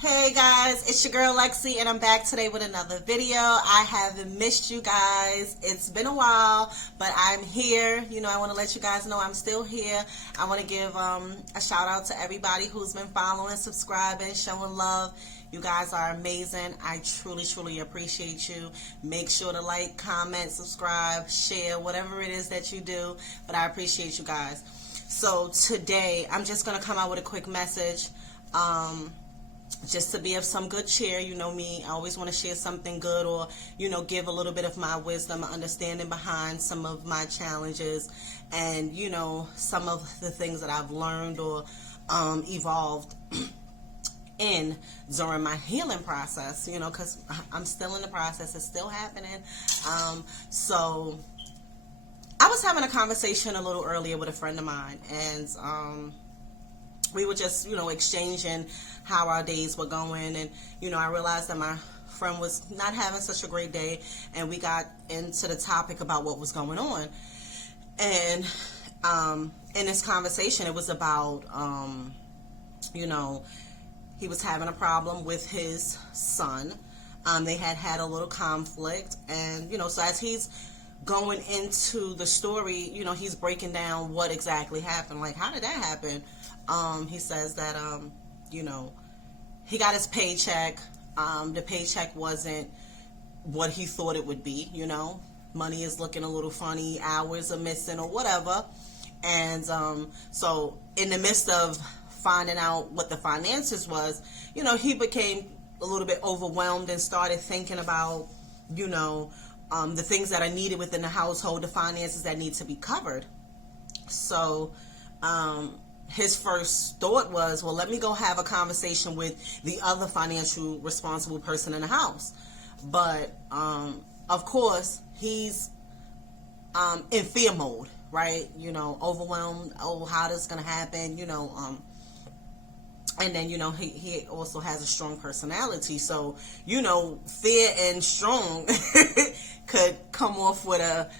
Hey guys, it's your girl Lexi and I'm back today with another video. I haven't missed you guys. It's been a while, but I'm here. I want to let you guys know I'm still here. I want to give a shout out to everybody who's been following, subscribing, showing love. You guys are amazing. I truly appreciate you. Make sure to like, comment, subscribe, share, whatever it is that you do. But I appreciate you guys. So today, I'm just going to come out with a quick message. Just to be of some good cheer. You know me, I always want to share something good or, give a little bit of my wisdom, understanding behind some of my challenges and, some of the things that I've learned or evolved in during my healing process, because I'm still in the process. It's still happening. So I was having a conversation a little earlier with a friend of mine, and we were just, exchanging how our days were going. And, I realized that my friend was not having such a great day. And we got into the topic about what was going on. And in this conversation, it was about, he was having a problem with his son. They had a little conflict. And, so as he's going into the story, he's breaking down what exactly happened. Like, how did that happen? He says that, he got his paycheck. The paycheck wasn't what he thought it would be, Money is looking a little funny, hours are missing or whatever. And so in the midst of finding out what the finances was, he became a little bit overwhelmed and started thinking about, the things that are needed within the household, the finances that need to be covered. So, his first thought was, well, let me go have a conversation with the other financial responsible person in the house. But, of course, he's in fear mode, right? Overwhelmed. Oh, how this going to happen? And then, he also has a strong personality. So, fear and strong could come off with a,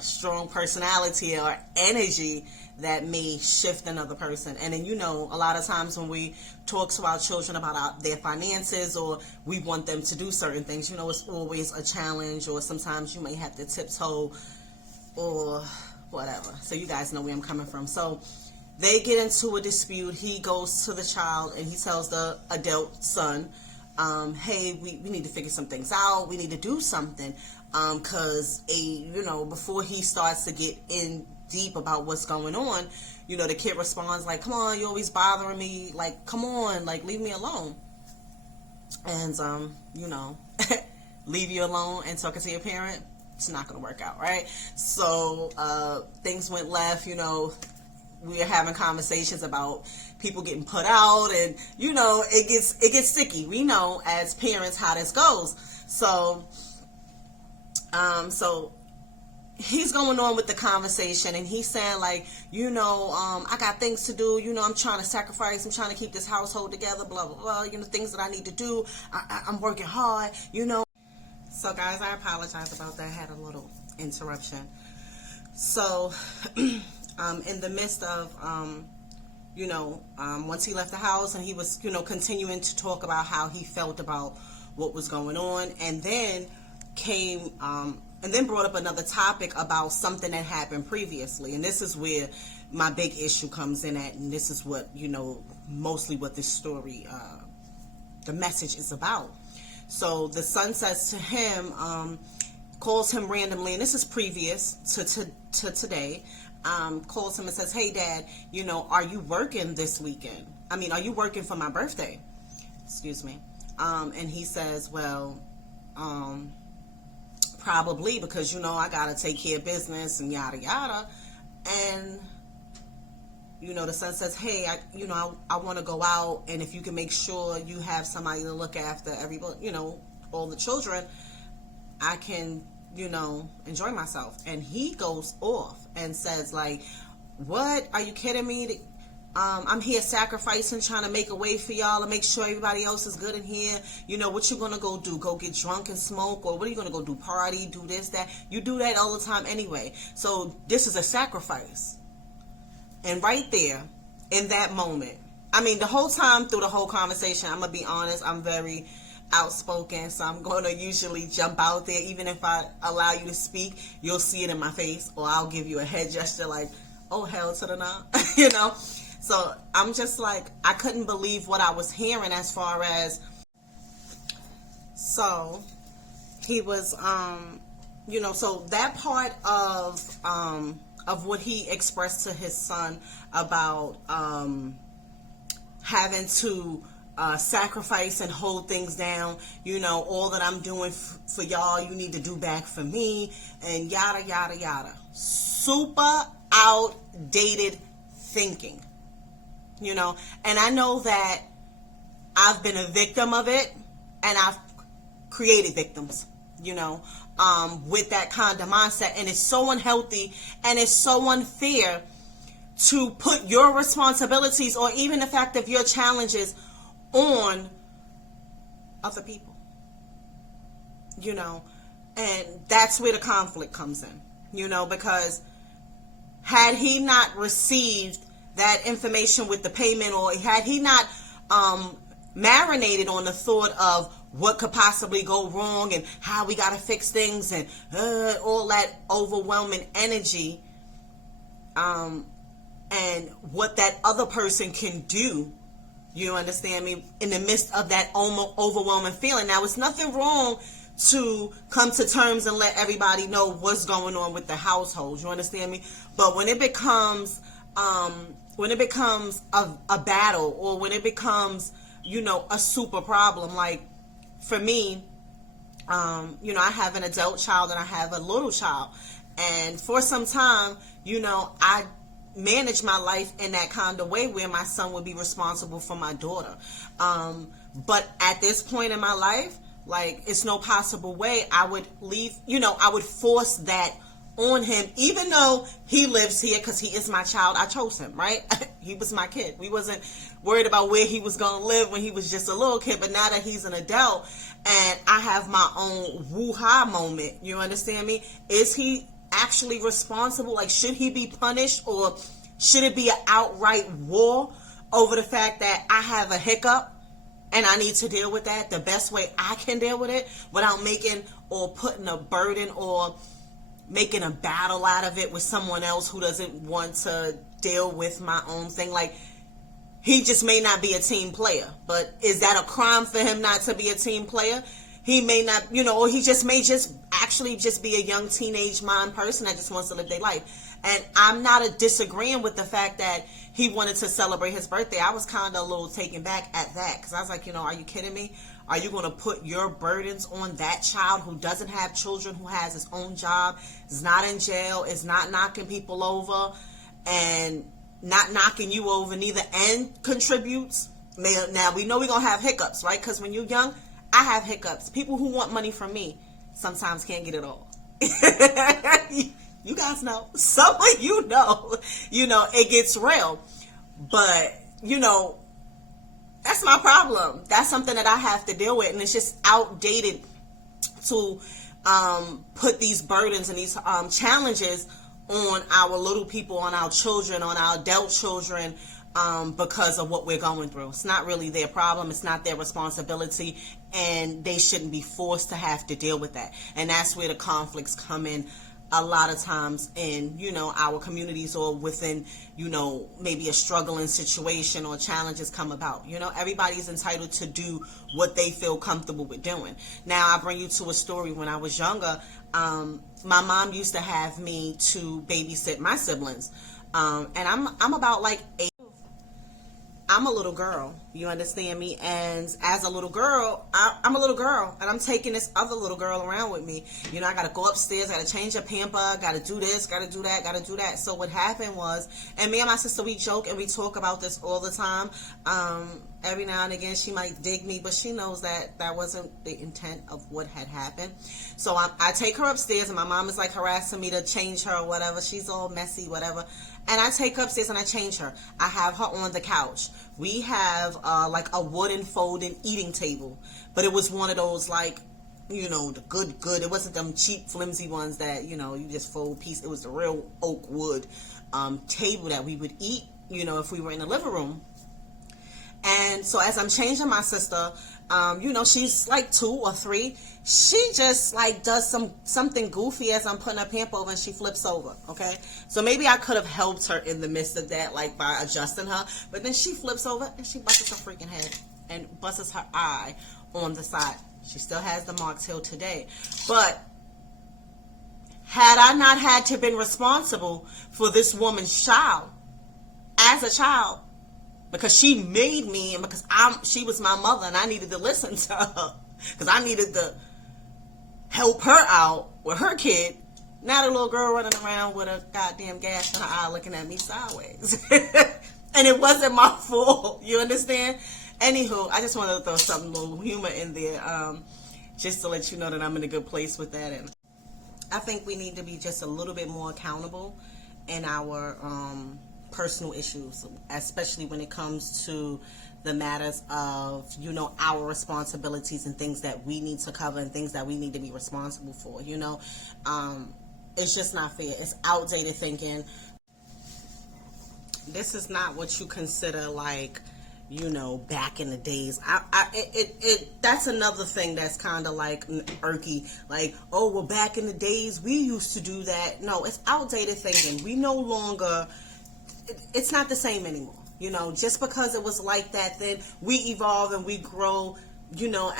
strong personality or energy that may shift another person. And then, a lot of times when we talk to our children about their finances or we want them to do certain things, it's always a challenge, or sometimes you may have to tiptoe or whatever. So you guys know where I'm coming from. So they get into a dispute. He goes to the child and he tells the adult son, hey, we need to figure some things out. We need to do something. Cause before he starts to get in deep about what's going on, the kid responds like, come on, you're always bothering me. Like, come on, like, leave me alone. And, leave you alone and talking to your parent, it's not going to work out, right? So, things went left, we were having conversations about people getting put out, and it gets sticky. We know as parents how this goes. So he's going on with the conversation, and he's saying like, I got things to do. I'm trying to sacrifice. I'm trying to keep this household together. Blah blah blah. Things that I need to do. I'm working hard. So guys, I apologize about that. I had a little interruption. So. In the midst of, once he left the house and he was, continuing to talk about how he felt about what was going on, and then brought up another topic about something that happened previously. And this is where my big issue comes in at, and this is what, mostly what this story, the message is about. So the son says to him, calls him randomly, and this is previous to today, calls him and says, hey dad, are you working this weekend? Are you working for my birthday? Excuse me. And he says, well, probably, because, I got to take care of business and yada, yada. And, the son says, hey, I want to go out, and if you can make sure you have somebody to look after everybody, all the children, I can, enjoy myself. And he goes off and says like, what? Are you kidding me? I'm here sacrificing, trying to make a way for y'all and make sure everybody else is good in here. What you gonna go do? Go get drunk and smoke? Or what are you gonna go do? Party? Do this, that? You do that all the time anyway. So this is a sacrifice. And right there, in that moment, I mean, the whole time through the whole conversation, I'm going to be honest, I'm very outspoken, so I'm going to usually jump out there. Even if I allow you to speak, you'll see it in my face, or I'll give you a head gesture like, oh, hell to the no, you know? So I'm just like, I couldn't believe what I was hearing as far as, so he was, you know, so that part of what he expressed to his son about having to sacrifice and hold things down, you know, all that I'm doing for y'all, you need to do back for me, and yada, yada, yada. Super outdated thinking, you know, and I know that I've been a victim of it, and I've created victims, you know, with that kind of mindset, and it's so unhealthy, and it's so unfair to put your responsibilities, or even the fact of your challenges, on other people, you know, and that's where the conflict comes in, you know, because had he not received that information with the payment, or had he not marinated on the thought of what could possibly go wrong and how we got to fix things, and all that overwhelming energy, and what that other person can do, you understand me, in the midst of that overwhelming feeling. Now, it's nothing wrong to come to terms and let everybody know what's going on with the household, you understand me? But when it becomes a battle, or when it becomes, you know, a super problem, like for me, you know, I have an adult child and I have a little child, and for some time, you know, I manage my life in that kind of way where my son would be responsible for my daughter. But at this point in my life, like, it's no possible way I would leave, you know, I would force that on him, even though he lives here, because he is my child. I chose him, right? He was my kid. We wasn't worried about where he was going to live when he was just a little kid, but now that he's an adult and I have my own woo-ha moment, you understand me? Is he actually responsible? Like, should he be punished, or should it be an outright war over the fact that I have a hiccup and I need to deal with that the best way I can deal with it, without making or putting a burden or making a battle out of it with someone else who doesn't want to deal with my own thing? Like, he just may not be a team player, but is that a crime for him not to be a team player? He may not, you know, or he just may just actually just be a young teenage mind person that just wants to live their life. And I'm not disagreeing with the fact that he wanted to celebrate his birthday. I was kind of a little taken back at that, because I was like, you know, are you kidding me? Are you going to put your burdens on that child who doesn't have children, who has his own job, is not in jail, is not knocking people over, and not knocking you over neither, and contributes? Now, we know we're going to have hiccups, right? Because when you're young, I have hiccups. People who want money from me sometimes can't get it all. You guys know. Some of you know, it gets real. But, you know, that's my problem. That's something that I have to deal with. And it's just outdated to put these burdens and these challenges on our little people, on our children, on our adult children, because of what we're going through. It's not really their problem. It's not their responsibility, and they shouldn't be forced to have to deal with that. And that's where the conflicts come in a lot of times in, you know, our communities, or within, you know, maybe a struggling situation or challenges come about. You know, everybody's entitled to do what they feel comfortable with doing. Now, I bring you to a story. When I was younger, my mom used to have me to babysit my siblings. And I'm about like 8. I'm a little girl, you understand me? And as a little girl, I'm a little girl, and I'm taking this other little girl around with me. You know, I got to go upstairs, got to change her pamper, got to do this, got to do that, got to do that. So what happened was, and me and my sister, we joke and we talk about this all the time. Every now and again, she might dig me, but she knows that that wasn't the intent of what had happened. So I take her upstairs, and my mom is like harassing me to change her or whatever. She's all messy, whatever. And I take her upstairs and I change her. I have her on the couch. We have like a wooden folding eating table, but it was one of those, like, you know, the good. It wasn't them cheap flimsy ones that, you know, you just fold piece. It was the real oak wood table that we would eat, you know, if we were in the living room. And so as I'm changing my sister, she's like 2 or 3. She just like does something goofy as I'm putting her pamper over and she flips over. Okay. So maybe I could have helped her in the midst of that, like by adjusting her. But then she flips over and she busts her freaking head and busts her eye on the side. She still has the mark till today. But had I not had to been responsible for this woman's child as a child, because she made me and because she was my mother and I needed to listen to her because I needed to help her out with her kid. Now the little girl running around with a goddamn gash in her eye looking at me sideways. And it wasn't my fault. You understand? Anywho, I just wanted to throw something, a little humor in there, just to let you know that I'm in a good place with that. And I think we need to be just a little bit more accountable in our personal issues, especially when it comes to the matters of, our responsibilities and things that we need to cover and things that we need to be responsible for. It's just not fair. It's outdated thinking. This is not what you consider like, back in the days. That's another thing that's kind of like irky. Like, oh, well, back in the days we used to do that. No, it's outdated thinking. We no longer. It's not the same anymore. Just because it was like that, then we evolve and we grow,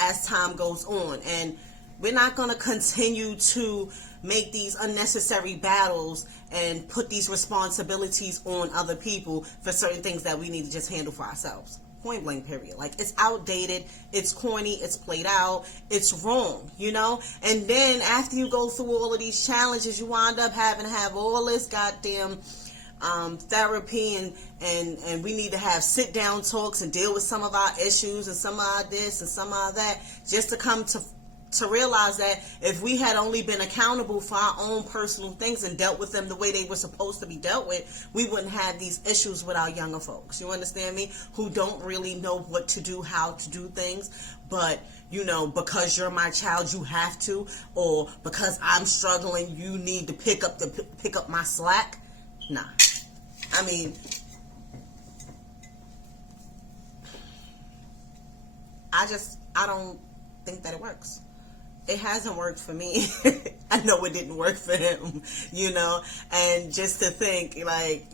as time goes on. And we're not going to continue to make these unnecessary battles and put these responsibilities on other people for certain things that we need to just handle for ourselves. Point blank, period. Like, it's outdated, it's corny, it's played out, it's wrong, And then after you go through all of these challenges, you wind up having to have all this goddamn therapy and we need to have sit down talks and deal with some of our issues and some of our this and some of our that, just to come to realize that if we had only been accountable for our own personal things and dealt with them the way they were supposed to be dealt with, we wouldn't have these issues with our younger folks. You understand me? Who don't really know what to do, how to do things, but because you're my child, you have to, or because I'm struggling, you need to pick up my slack. Nah. I mean, I don't think that it works. It hasn't worked for me. I know it didn't work for him, and just to think like,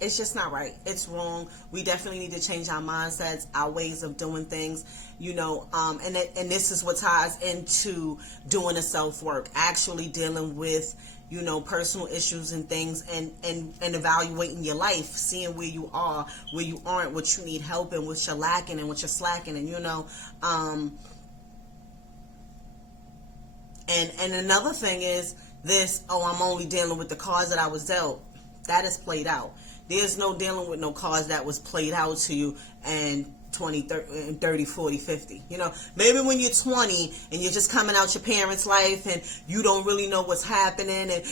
it's just not right. It's wrong. We definitely need to change our mindsets, our ways of doing things, and this is what ties into doing the self-work, actually dealing with, personal issues and things and evaluating your life, seeing where you are, where you aren't, what you need help in, what you're lacking and what you're slacking and, and another thing is this, I'm only dealing with the cards that I was dealt. That is played out. There's no dealing with no cards that was played out to you and 20, 30, 40, 50. Maybe when you're 20 and you're just coming out your parents' life and you don't really know what's happening and,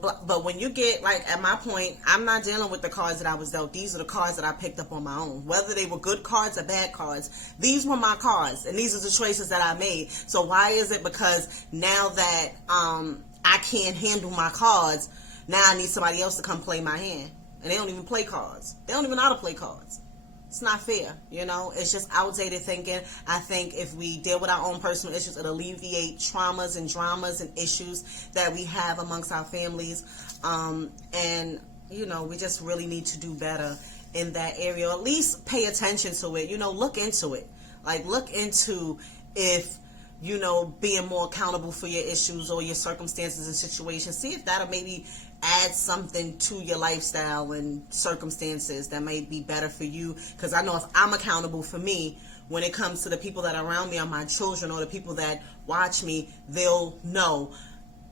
but when you get, like, at my point, I'm not dealing with the cards that I was dealt. These are the cards that I picked up on my own. Whether they were good cards or bad cards, these were my cards and these are the choices that I made. So why is it because now that I can't handle my cards, now I need somebody else to come play my hand? And they don't even play cards. They don't even know how to play cards. It's not fair, It's just outdated thinking. I think if we deal with our own personal issues, it'll alleviate traumas and dramas and issues that we have amongst our families. And, we just really need to do better in that area. Or at least pay attention to it. Look into it. Like, look into if, being more accountable for your issues or your circumstances and situations. See if that'll maybe add something to your lifestyle and circumstances that may be better for you. Because I know if I'm accountable for me, when it comes to the people that are around me or my children or the people that watch me, they'll know,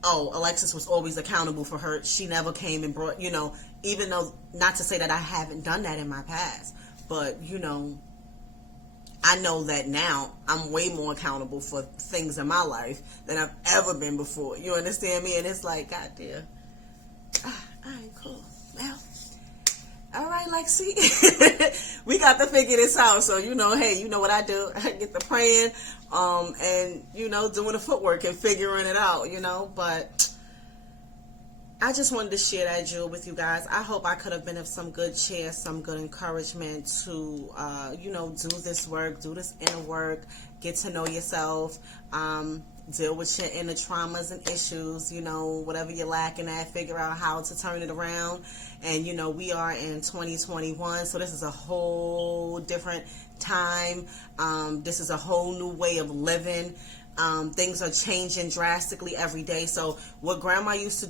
oh, Alexis was always accountable for her. She never came and brought, even though, not to say that I haven't done that in my past, but, I know that now I'm way more accountable for things in my life than I've ever been before. You understand me? And it's like, goddamn. All right, cool. Well, all right, Lexi. We got to figure this out. So, hey, you know what I do? I get to praying, and, doing the footwork and figuring it out, but I just wanted to share that jewel with you guys. I hope I could have been of some good cheer, some good encouragement to, do this work, do this inner work, get to know yourself, deal with your inner traumas and issues, whatever you're lacking at, figure out how to turn it around. And, we are in 2021, so this is a whole different time. This is a whole new way of living. Things are changing drastically every day. So what grandma used to do